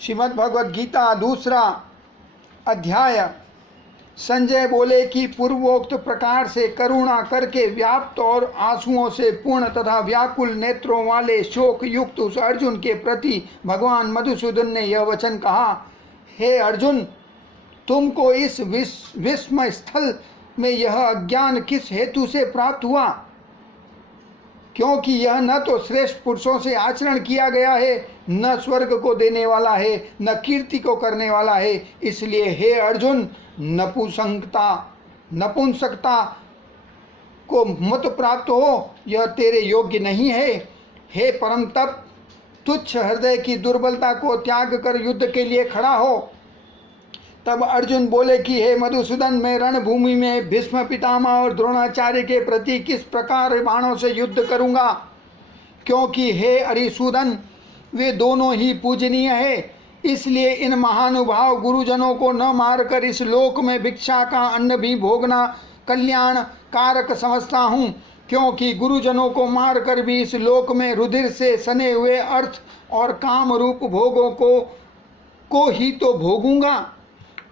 श्रीमद् भगवद गीता दूसरा अध्याय। संजय बोले कि पूर्वोक्त प्रकार से करुणा करके व्याप्त और आंसुओं से पूर्ण तथा व्याकुल नेत्रों वाले शोक युक्त उस अर्जुन के प्रति भगवान मधुसूदन ने यह वचन कहा, हे अर्जुन, तुमको इस विस्मय स्थल में यह अज्ञान किस हेतु से प्राप्त हुआ? क्योंकि यह न तो श्रेष्ठ पुरुषों से आचरण किया गया है, न स्वर्ग को देने वाला है, न कीर्ति को करने वाला है। इसलिए हे अर्जुन, नपुंसकता को मत प्राप्त हो, यह तेरे योग्य नहीं है। हे परम तप, तुच्छ हृदय की दुर्बलता को त्याग कर युद्ध के लिए खड़ा हो। तब अर्जुन बोले कि हे मधुसूदन, मैं रणभूमि में भीष्म पितामह और द्रोणाचार्य के प्रति किस प्रकार बाणों से युद्ध करूंगा? क्योंकि हे अरिसूदन, वे दोनों ही पूजनीय है। इसलिए इन महानुभाव गुरुजनों को न मारकर इस लोक में भिक्षा का अन्न भी भोगना कल्याण कारक समझता हूँ। क्योंकि गुरुजनों को मारकर भी इस लोक में रुधिर से सने हुए अर्थ और काम रूप भोगों को ही तो भोगूंगा।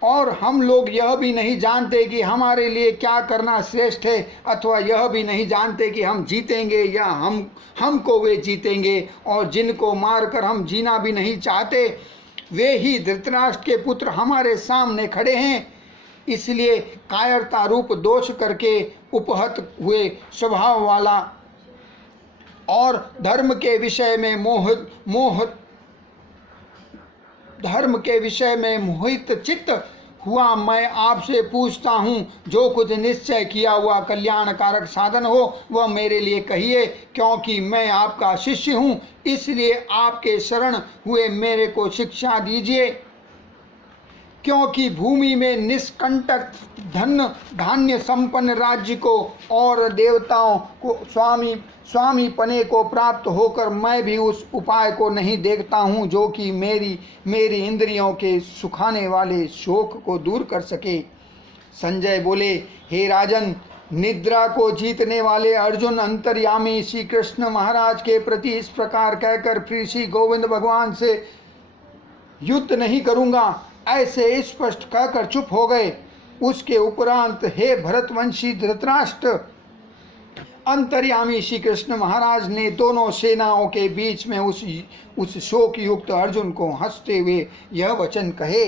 और हम लोग यह भी नहीं जानते कि हमारे लिए क्या करना श्रेष्ठ है, अथवा यह भी नहीं जानते कि हम जीतेंगे या हमको वे जीतेंगे। और जिनको मारकर हम जीना भी नहीं चाहते, वे ही धृतराष्ट्र के पुत्र हमारे सामने खड़े हैं। इसलिए कायरता रूप दोष करके उपहत हुए स्वभाव वाला और धर्म के विषय में मोहित चित्त हुआ मैं आपसे पूछता हूँ, जो कुछ निश्चय किया हुआ कल्याणकारक साधन हो वह मेरे लिए कहिए। क्योंकि मैं आपका शिष्य हूँ, इसलिए आपके शरण हुए मेरे को शिक्षा दीजिए। क्योंकि भूमि में निष्कंटक धन धान्य संपन्न राज्य को और देवताओं को स्वामी पने को प्राप्त होकर मैं भी उस उपाय को नहीं देखता हूँ जो कि मेरी इंद्रियों के सुखाने वाले शोक को दूर कर सके। संजय बोले, हे राजन, निद्रा को जीतने वाले अर्जुन अंतर्यामी श्री कृष्ण महाराज के प्रति इस प्रकार कहकर फिर श्री गोविंद भगवान से युद्ध नहीं करूँगा ऐसे स्पष्ट कहकर चुप हो गए। उसके उपरांत हे भरतवंशी धृतराष्ट्र, अंतर्यामी श्री कृष्ण महाराज ने दोनों सेनाओं के बीच में उस शोक युक्त अर्जुन को हंसते हुए यह वचन कहे,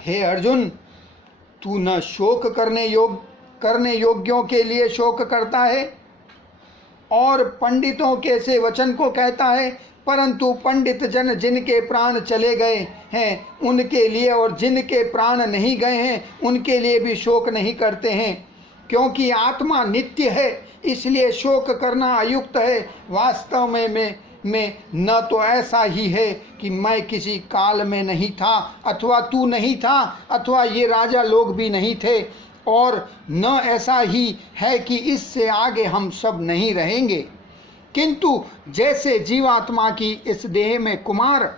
हे अर्जुन, तू न शोक करने योग्यों के लिए शोक करता है और पंडितों के से वचन को कहता है, परंतु पंडित जन जिनके प्राण चले गए हैं उनके लिए और जिनके प्राण नहीं गए हैं उनके लिए भी शोक नहीं करते हैं। क्योंकि आत्मा नित्य है, इसलिए शोक करना अयुक्त है। वास्तव में न तो ऐसा ही है कि मैं किसी काल में नहीं था, अथवा तू नहीं था, अथवा ये राजा लोग भी नहीं थे, और न ऐसा ही है कि इससे आगे हम सब नहीं रहेंगे। किंतु जैसे जीवात्मा की इस देह में कुमार,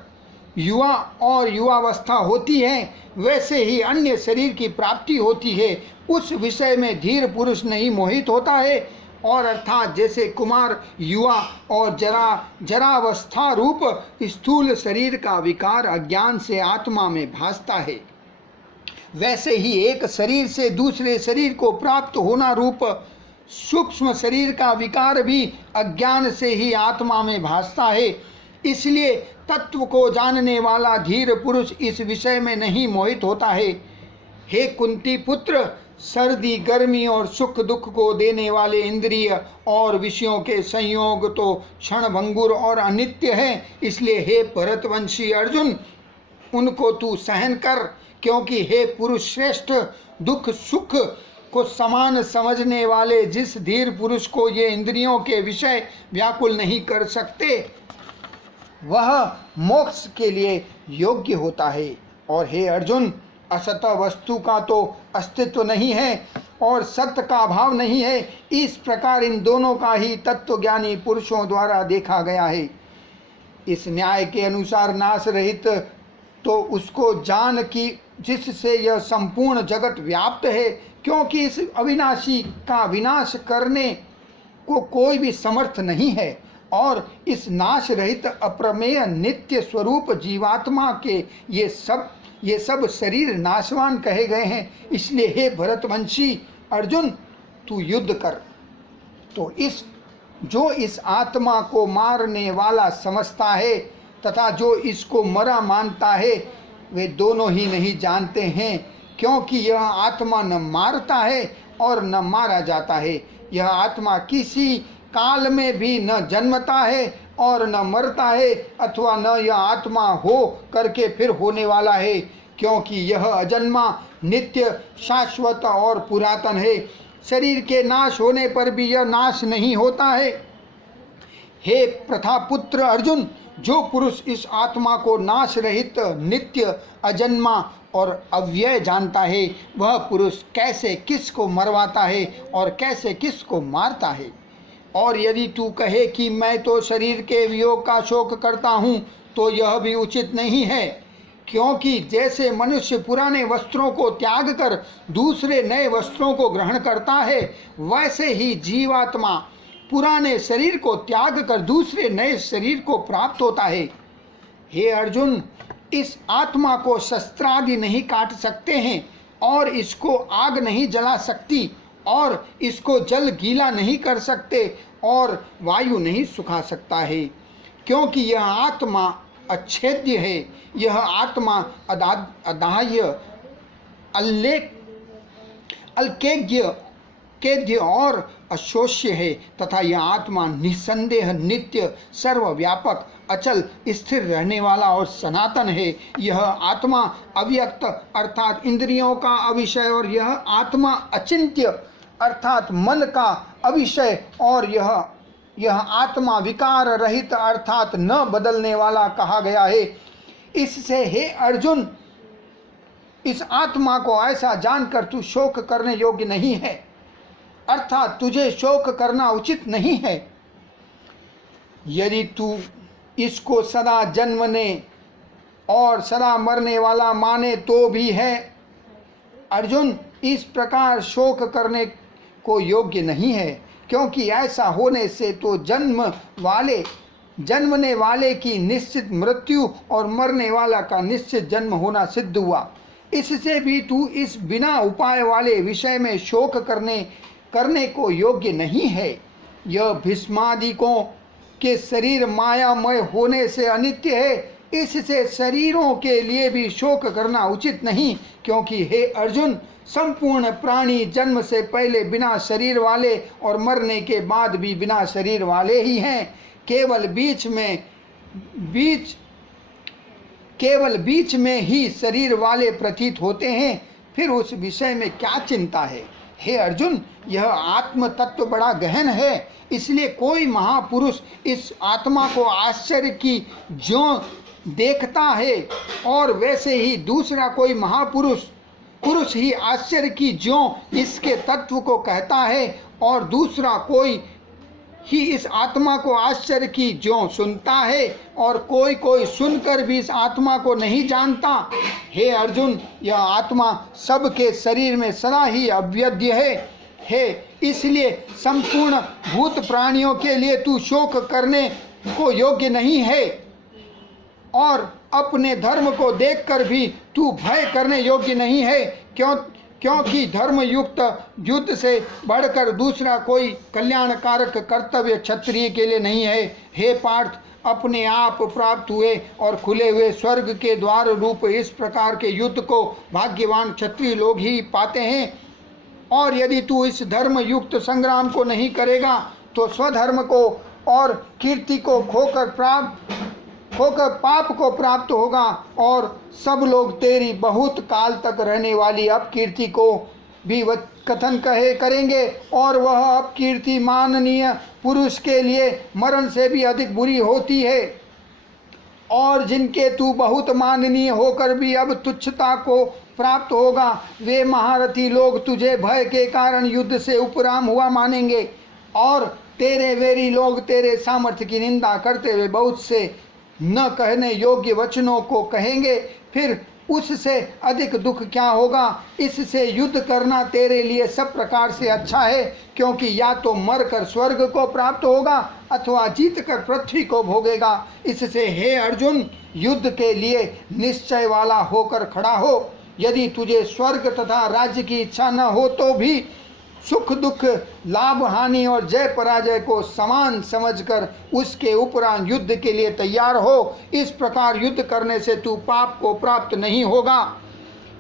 युवा और युवावस्था होती है, वैसे ही अन्य शरीर की प्राप्ति होती है। उस विषय में धीर पुरुष नहीं मोहित होता है। और अर्थात जैसे कुमार, युवा और जरावस्था रूप स्थूल शरीर का विकार अज्ञान से आत्मा में भासता है, वैसे ही एक शरीर से दूसरे शरीर को प्राप्त होना रूप सूक्ष्म शरीर का विकार भी अज्ञान से ही आत्मा में भासता है। इसलिए तत्व को जानने वाला धीर पुरुष इस विषय में नहीं मोहित होता है। हे कुंती पुत्र, सर्दी गर्मी और सुख दुख को देने वाले इंद्रिय और विषयों के संयोग तो क्षणभंगुर और अनित्य हैं। इसलिए हे भरतवंशी अर्जुन, उनको तू सहन कर। क्योंकि हे पुरुष श्रेष्ठ, दुख सुख को समान समझने वाले जिस धीर पुरुष को ये इंद्रियों के विषय व्याकुल नहीं कर सकते, वह मोक्ष के लिए योग्य होता है। और हे अर्जुन, असत वस्तु का तो अस्तित्व नहीं है और सत्य का अभाव नहीं है। इस प्रकार इन दोनों का ही तत्वज्ञानी पुरुषों द्वारा देखा गया है। इस न्याय के अनुसार नाश रहित तो उसको जान कि जिससे यह संपूर्ण जगत व्याप्त है। क्योंकि इस अविनाशी का विनाश करने को कोई भी समर्थ नहीं है। और इस नाश रहित अप्रमेय नित्य स्वरूप जीवात्मा के ये सब शरीर नाशवान कहे गए हैं। इसलिए हे भरतवंशी अर्जुन, तू युद्ध कर। तो जो इस आत्मा को मारने वाला समझता है तथा जो इसको मरा मानता है, वे दोनों ही नहीं जानते हैं, क्योंकि यह आत्मा न मारता है और न मारा जाता है। यह आत्मा किसी काल में भी न जन्मता है और न मरता है, अथवा न यह आत्मा हो करके फिर होने वाला है, क्योंकि यह अजन्मा, नित्य, शाश्वत और पुरातन है। शरीर के नाश होने पर भी यह नाश नहीं होता है। हे प्रथापुत्र अर्जुन, जो पुरुष इस आत्मा को नाश रहित, नित्य, अजन्मा और अव्यय जानता है, वह पुरुष कैसे किसको मरवाता है और कैसे किसको मारता है। और यदि तू कहे कि मैं तो शरीर के वियोग का शोक करता हूँ, तो यह भी उचित नहीं है, क्योंकि जैसे मनुष्य पुराने वस्त्रों को त्याग कर दूसरे नए वस्त्रों को ग्रहण करता है, वैसे ही जीवात्मा पुराने शरीर को त्याग कर दूसरे नए शरीर को प्राप्त होता है। हे अर्जुन, इस आत्मा को शस्त्रादि नहीं काट सकते हैं और इसको आग नहीं जला सकती और इसको जल गीला नहीं कर सकते और वायु नहीं सुखा सकता है, क्योंकि यह आत्मा अच्छेद्य है। यह आत्मा अदाह्य, अल्केद्य और अशोष्य है तथा यह आत्मा निसंदेह, नित्य, सर्वव्यापक, अचल, स्थिर रहने वाला और सनातन है। यह आत्मा अव्यक्त अर्थात इंद्रियों का अविषय और यह आत्मा अचिंत्य अर्थात मन का अविषय और यह आत्मा विकार रहित अर्थात न बदलने वाला कहा गया है। इससे हे अर्जुन, इस आत्मा को ऐसा जानकर तू शोक करने योग्य नहीं है, अर्थात तुझे शोक करना उचित नहीं है। यदि तू इसको सदा जन्मने और सदा मरने वाला माने तो भी है अर्जुन, इस प्रकार शोक करने को योग्य नहीं है, क्योंकि ऐसा होने से तो जन्मने वाले की निश्चित मृत्यु और मरने वाला का निश्चित जन्म होना सिद्ध हुआ। इससे भी तू इस बिना उपाय वाले विषय में शोक करने को योग्य नहीं है। यह भीष्मादिकों के शरीर मायामय होने से अनित्य है, इससे शरीरों के लिए भी शोक करना उचित नहीं, क्योंकि हे अर्जुन, संपूर्ण प्राणी जन्म से पहले बिना शरीर वाले और मरने के बाद भी बिना शरीर वाले ही हैं। केवल बीच में ही शरीर वाले प्रतीत होते हैं, फिर उस विषय में क्या चिंता है। हे अर्जुन, यह आत्म तत्व बड़ा गहन है, इसलिए कोई महापुरुष इस आत्मा को आश्चर्य की ज्यों देखता है और वैसे ही दूसरा कोई पुरुष ही आश्चर्य की ज्यों इसके तत्व को कहता है और दूसरा कोई ही इस आत्मा को आश्चर्य की ज्यों सुनता है और कोई सुनकर भी इस आत्मा को नहीं जानता। हे अर्जुन, यह आत्मा सबके शरीर में सदा ही अव्यद्य है। इसलिए संपूर्ण भूत प्राणियों के लिए तू शोक करने को योग्य नहीं है और अपने धर्म को देखकर भी तू भय करने योग्य नहीं है, क्योंकि धर्म युक्त युद्ध से बढ़कर दूसरा कोई कल्याणकारक कर्तव्य क्षत्रिय के लिए नहीं है। हे पार्थ, अपने आप प्राप्त हुए और खुले हुए स्वर्ग के द्वार रूप इस प्रकार के युद्ध को भाग्यवान क्षत्रिय लोग ही पाते हैं। और यदि तू इस धर्म युक्त संग्राम को नहीं करेगा तो स्वधर्म को और कीर्ति को खोकर पाप को प्राप्त होगा और सब लोग तेरी बहुत काल तक रहने वाली अपकीर्ति को भी कथन करेंगे और वह अपकीर्ति माननीय पुरुष के लिए मरण से भी अधिक बुरी होती है। और जिनके तू बहुत माननीय होकर भी अब तुच्छता को प्राप्त होगा, वे महारथी लोग तुझे भय के कारण युद्ध से उपराम हुआ मानेंगे और तेरे वेरी लोग तेरे सामर्थ्य की निंदा करते हुए बहुत से न कहने योग्य वचनों को कहेंगे। फिर उससे अधिक दुख क्या होगा। इससे युद्ध करना तेरे लिए सब प्रकार से अच्छा है, क्योंकि या तो मर कर स्वर्ग को प्राप्त होगा अथवा जीत कर पृथ्वी को भोगेगा। इससे हे अर्जुन, युद्ध के लिए निश्चय वाला होकर खड़ा हो। यदि तुझे स्वर्ग तथा राज्य की इच्छा न हो तो भी सुख दुख, लाभ हानि और जय पराजय को समान समझकर उसके उपरांत युद्ध के लिए तैयार हो। इस प्रकार युद्ध करने से तू पाप को प्राप्त नहीं होगा।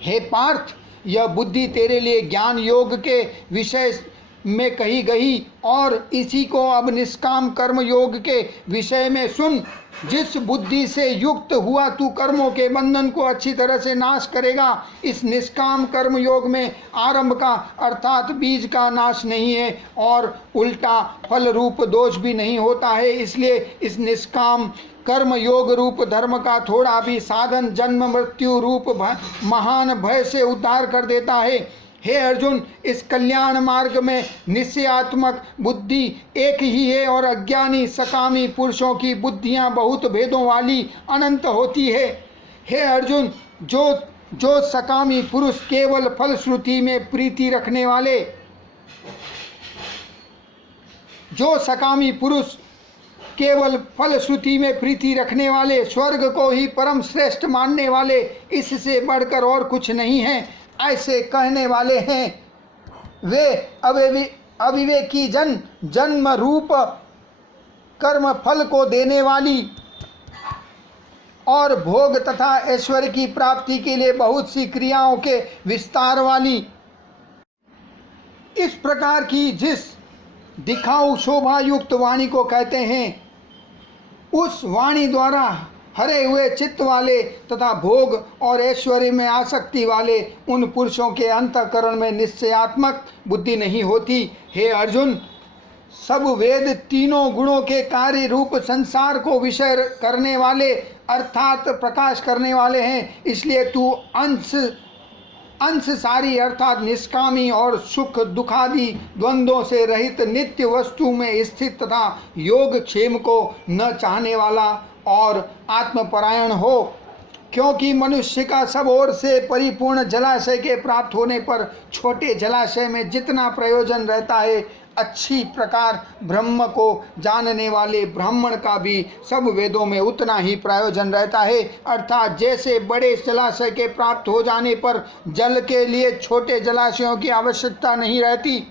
हे पार्थ, यह बुद्धि तेरे लिए ज्ञान योग के विषय में कही गई और इसी को अब निष्काम कर्म योग के विषय में सुन। जिस बुद्धि से युक्त हुआ तू कर्मों के बंधन को अच्छी तरह से नाश करेगा। इस निष्काम कर्म योग में आरंभ का अर्थात बीज का नाश नहीं है और उल्टा फल रूप दोष भी नहीं होता है। इसलिए इस निष्काम कर्म योग रूप धर्म का थोड़ा भी साधन जन्म मृत्यु रूप महान भय से उद्धार कर देता है। हे अर्जुन, इस कल्याण मार्ग में निश्चयात्मक बुद्धि एक ही है और अज्ञानी सकामी पुरुषों की बुद्धियां बहुत भेदों वाली अनंत होती है। हे अर्जुन, जो सकामी पुरुष केवल फलश्रुति में प्रीति रखने वाले, जो सकामी पुरुष केवल फलश्रुति में प्रीति रखने वाले, स्वर्ग को ही परम श्रेष्ठ मानने वाले, इससे बढ़कर और कुछ नहीं है, ऐसे कहने वाले हैं, वे अविवेकी जन जन्म रूप कर्म फल को देने वाली और भोग तथा ऐश्वर्य की प्राप्ति के लिए बहुत सी क्रियाओं के विस्तार वाली, इस प्रकार की जिस दिखाऊ शोभा युक्त वाणी को कहते हैं, उस वाणी द्वारा हरे हुए चित्त वाले तथा भोग और ऐश्वर्य में आसक्ति वाले उन पुरुषों के अंतःकरण में निश्चयात्मक बुद्धि नहीं होती। हे अर्जुन, सब वेद तीनों गुणों के कार्य रूप संसार को विषय करने वाले अर्थात प्रकाश करने वाले हैं। इसलिए तू अंश सारी अर्थात निष्कामी और सुख दुखादि द्वंद्वों से रहित नित्य वस्तु में स्थित तथा योग क्षेम को न चाहने वाला और आत्मपरायण हो। क्योंकि मनुष्य का सब ओर से परिपूर्ण जलाशय के प्राप्त होने पर छोटे जलाशय में जितना प्रयोजन रहता है, अच्छी प्रकार ब्रह्म को जानने वाले ब्राह्मण का भी सब वेदों में उतना ही प्रयोजन रहता है। अर्थात जैसे बड़े जलाशय के प्राप्त हो जाने पर जल के लिए छोटे जलाशयों की आवश्यकता नहीं रहती,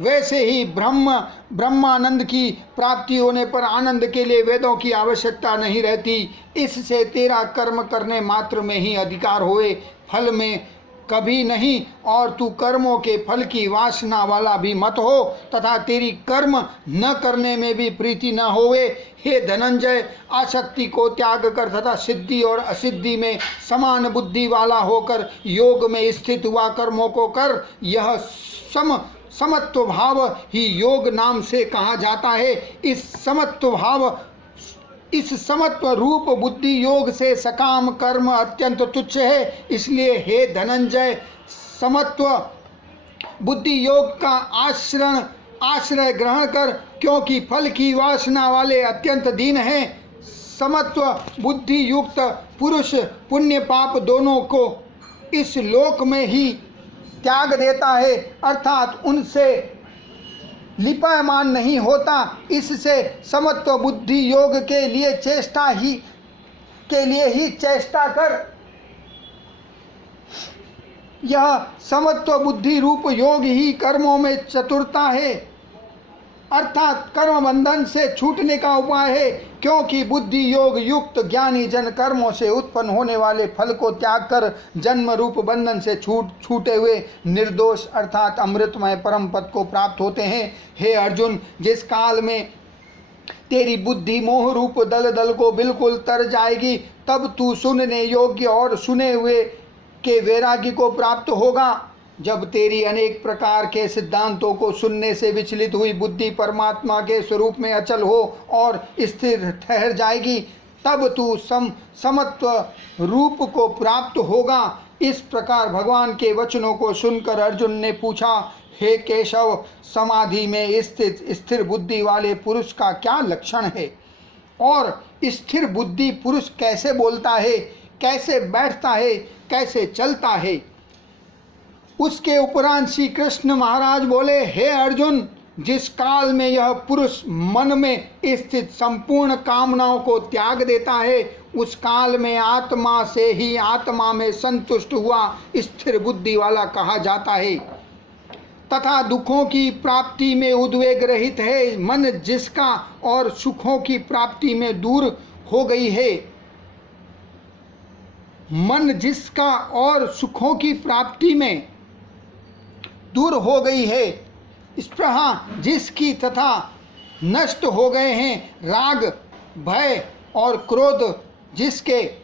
वैसे ही ब्रह्मानंद की प्राप्ति होने पर आनंद के लिए वेदों की आवश्यकता नहीं रहती। इससे तेरा कर्म करने मात्र में ही अधिकार होए, फल में कभी नहीं, और तू कर्मों के फल की वासना वाला भी मत हो तथा तेरी कर्म न करने में भी प्रीति न होवे। हे धनंजय, आसक्ति को त्याग कर तथा सिद्धि और असिद्धि में समान बुद्धि वाला होकर योग में स्थित हुआ कर्मों को कर। यह समत्व भाव ही योग नाम से कहा जाता है। इस समत्व रूप बुद्धि योग से सकाम कर्म अत्यंत तुच्छ है। इसलिए हे धनंजय, समत्व बुद्धि योग का आश्रय ग्रहण कर, क्योंकि फल की वासना वाले अत्यंत दीन हैं। समत्व बुद्धि युक्त पुरुष पुण्य पाप दोनों को इस लोक में ही त्याग देता है, अर्थात उनसे लिपायमान नहीं होता। इससे समत्व बुद्धि योग के लिए ही चेष्टा कर। यह समत्व बुद्धि रूप योग ही कर्मों में चतुरता है, अर्थात कर्म बंधन से छूटने का उपाय है। क्योंकि बुद्धि योग युक्त ज्ञानी जन कर्मों से उत्पन्न होने वाले फल को त्याग कर जन्म रूप बंधन से छूटे हुए निर्दोष अर्थात अमृतमय परम पद को प्राप्त होते हैं। हे अर्जुन, जिस काल में तेरी बुद्धि मोह रूप दल को बिल्कुल तर जाएगी, तब तू सुनने योग्य और सुने हुए के वैराग्य को प्राप्त होगा। जब तेरी अनेक प्रकार के सिद्धांतों को सुनने से विचलित हुई बुद्धि परमात्मा के स्वरूप में अचल हो और स्थिर ठहर जाएगी, तब तू समत्व रूप को प्राप्त होगा। इस प्रकार भगवान के वचनों को सुनकर अर्जुन ने पूछा, हे केशव, समाधि में स्थित स्थिर बुद्धि वाले पुरुष का क्या लक्षण है और स्थिर बुद्धि पुरुष कैसे बोलता है? कैसे बैठता है, कैसे चलता है। उसके उपरांत श्री कृष्ण महाराज बोले, हे अर्जुन, जिस काल में यह पुरुष मन में स्थित संपूर्ण कामनाओं को त्याग देता है, उस काल में आत्मा से ही आत्मा में संतुष्ट हुआ स्थिर बुद्धि वाला कहा जाता है। तथा दुखों की प्राप्ति में उद्वेग रहित है मन जिसका, और सुखों की प्राप्ति में दूर हो गई है मन जिसका, और सुखों की प्राप्ति में दूर हो गई है स्पृहा जिसकी, तथा नष्ट हो गए हैं राग, भय और क्रोध जिसके,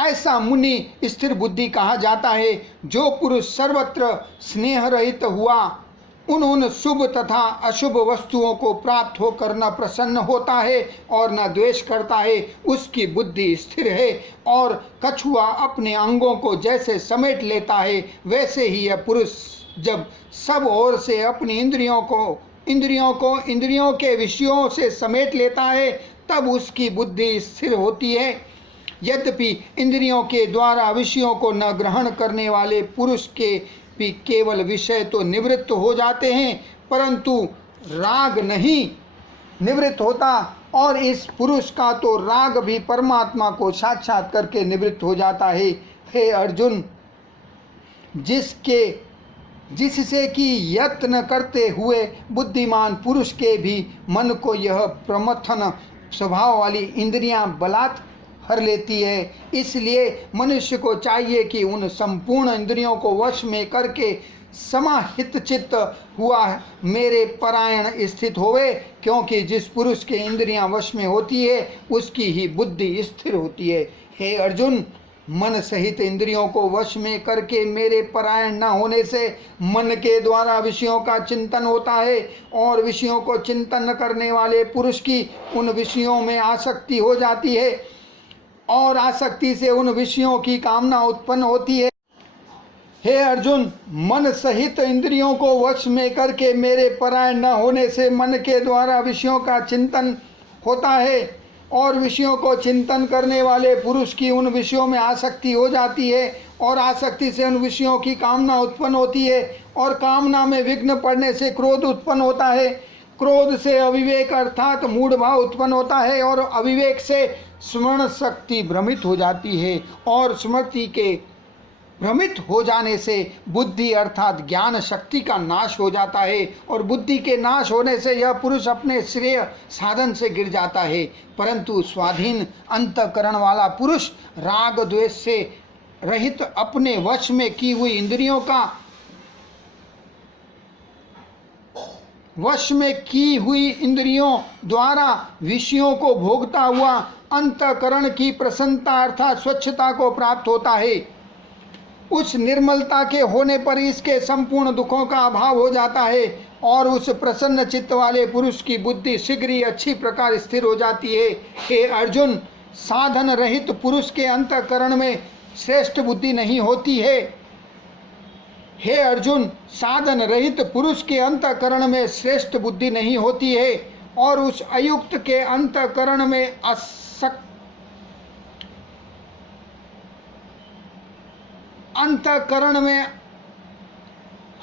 ऐसा मुनि स्थिर बुद्धि कहा जाता है। जो पुरुष सर्वत्र स्नेह रहित हुआ उन शुभ तथा अशुभ वस्तुओं को प्राप्त होकर न प्रसन्न होता है और न द्वेष करता है, उसकी बुद्धि स्थिर है। और कछुआ अपने अंगों को जैसे समेट लेता है, वैसे ही यह पुरुष जब सब ओर से अपनी इंद्रियों के विषयों से समेट लेता है, तब उसकी बुद्धि स्थिर होती है। यद्यपि इंद्रियों के द्वारा विषयों को न ग्रहण करने वाले पुरुष के भी केवल विषय तो निवृत्त हो जाते हैं, परंतु राग नहीं निवृत्त होता, और इस पुरुष का तो राग भी परमात्मा को साक्षात करके निवृत्त हो जाता है। हे अर्जुन, जिससे कि यत्न करते हुए बुद्धिमान पुरुष के भी मन को यह प्रमथन स्वभाव वाली इंद्रियां बलात् हर लेती है। इसलिए मनुष्य को चाहिए कि उन संपूर्ण इंद्रियों को वश में करके समाहित चित्त हुआ मेरे परायण स्थित होवे, क्योंकि जिस पुरुष के इंद्रियां वश में होती है उसकी ही बुद्धि स्थिर होती है। हे अर्जुन, मन सहित इंद्रियों को वश में करके मेरे परायण न होने से मन के द्वारा विषयों का चिंतन होता है, और विषयों को चिंतन करने वाले पुरुष की उन विषयों में आसक्ति हो जाती है, और आसक्ति से उन विषयों की कामना उत्पन्न होती है। हे अर्जुन, मन सहित इंद्रियों को वश में करके मेरे परायण न होने से मन के द्वारा विषयों का चिंतन होता है, और विषयों को चिंतन करने वाले पुरुष की उन विषयों में आसक्ति हो जाती है, और आसक्ति से उन विषयों की कामना उत्पन्न होती है, और कामना में विघ्न पड़ने से क्रोध उत्पन्न होता है। क्रोध से अविवेक अर्थात मूढ़ भाव उत्पन्न होता है, और अविवेक से स्मरण शक्ति भ्रमित हो जाती है, और स्मृति के भ्रमित हो जाने से बुद्धि अर्थात ज्ञान शक्ति का नाश हो जाता है, और बुद्धि के नाश होने से यह पुरुष अपने श्रेय साधन से गिर जाता है। परंतु स्वाधीन अंतःकरण वाला पुरुष राग द्वेष से रहित अपने वश में की हुई इंद्रियों का वश में की हुई इंद्रियों द्वारा विषयों को भोगता हुआ अंतःकरण की प्रसन्नता अर्थात स्वच्छता को प्राप्त होता है। उस निर्मलता के होने पर इसके संपूर्ण दुखों का अभाव हो जाता है, और उस प्रसन्न चित्त वाले पुरुष की बुद्धि शीघ्र ही अच्छी प्रकार स्थिर हो जाती है। हे अर्जुन, साधन रहित पुरुष के अंतःकरण में श्रेष्ठ बुद्धि नहीं होती है। हे अर्जुन, साधन रहित पुरुष के अंतःकरण में श्रेष्ठ बुद्धि नहीं होती है, और उस अयुक्त के अंतःकरण में अंतःकरण में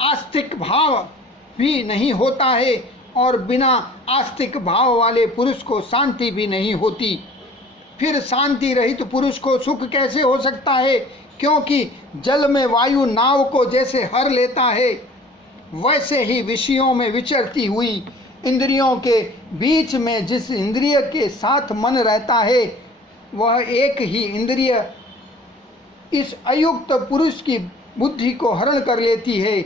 आस्तिक भाव भी नहीं होता है, और बिना आस्तिक भाव वाले पुरुष को शांति भी नहीं होती। फिर शांति रहित पुरुष को सुख कैसे हो सकता है? क्योंकि जल में वायु नाव को जैसे हर लेता है, वैसे ही विषयों में विचरती हुई इंद्रियों के बीच में जिस इंद्रिय के साथ मन रहता है, वह एक ही इंद्रिय इस अयुक्त पुरुष की बुद्धि को हरण कर लेती है।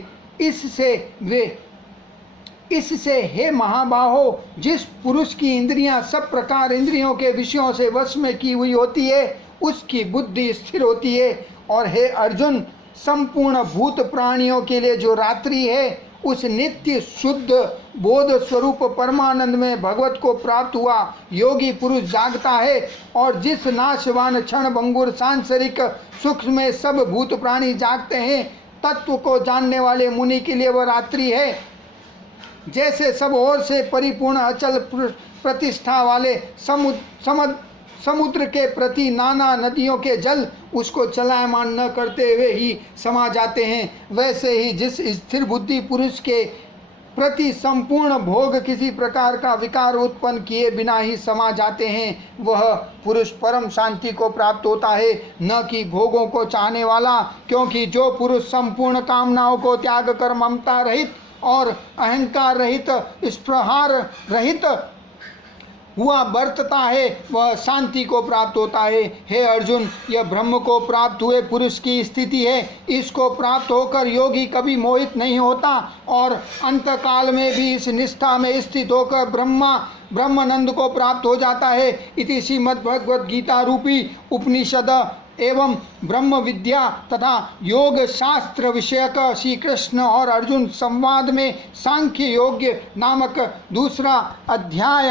इससे हे महाबाहो, जिस पुरुष की इंद्रियां सब प्रकार इंद्रियों के विषयों से वश में की हुई होती है, उसकी बुद्धि स्थिर होती है। और हे अर्जुन, संपूर्ण भूत प्राणियों के लिए जो रात्रि है, उस नित्य शुद्ध बोध स्वरूप परमानंद में भगवत को प्राप्त हुआ योगी पुरुष जागता है, और जिस नाशवान क्षण भंगुर सांसारिक सुख में सब भूत प्राणी जागते हैं, तत्व को जानने वाले मुनि के लिए वह रात्रि है। जैसे सब ओर से परिपूर्ण अचल प्रतिष्ठा वाले समुद्र के प्रति नाना नदियों के जल उसको चलायमान न करते हुए ही समा जाते हैं, वैसे ही जिस स्थिर बुद्धि पुरुष के प्रति संपूर्ण भोग किसी प्रकार का विकार उत्पन्न किए बिना ही समा जाते हैं, वह पुरुष परम शांति को प्राप्त होता है, न कि भोगों को चाहने वाला। क्योंकि जो पुरुष संपूर्ण कामनाओं को त्याग कर ममता रहित और अहंकार रहित, स्पृहार रहित हुआ बरतता है, वह शांति को प्राप्त होता है। हे अर्जुन, यह ब्रह्म को प्राप्त हुए पुरुष की स्थिति है। इसको प्राप्त होकर योगी कभी मोहित नहीं होता और अंतकाल में भी इस निष्ठा में स्थित होकर ब्रह्मानंद को प्राप्त हो जाता है। इति श्रीमद्भगवद गीता रूपी उपनिषद एवं ब्रह्म विद्या तथा योग शास्त्र विषयक श्री कृष्ण और अर्जुन संवाद में सांख्य योग नामक दूसरा अध्याय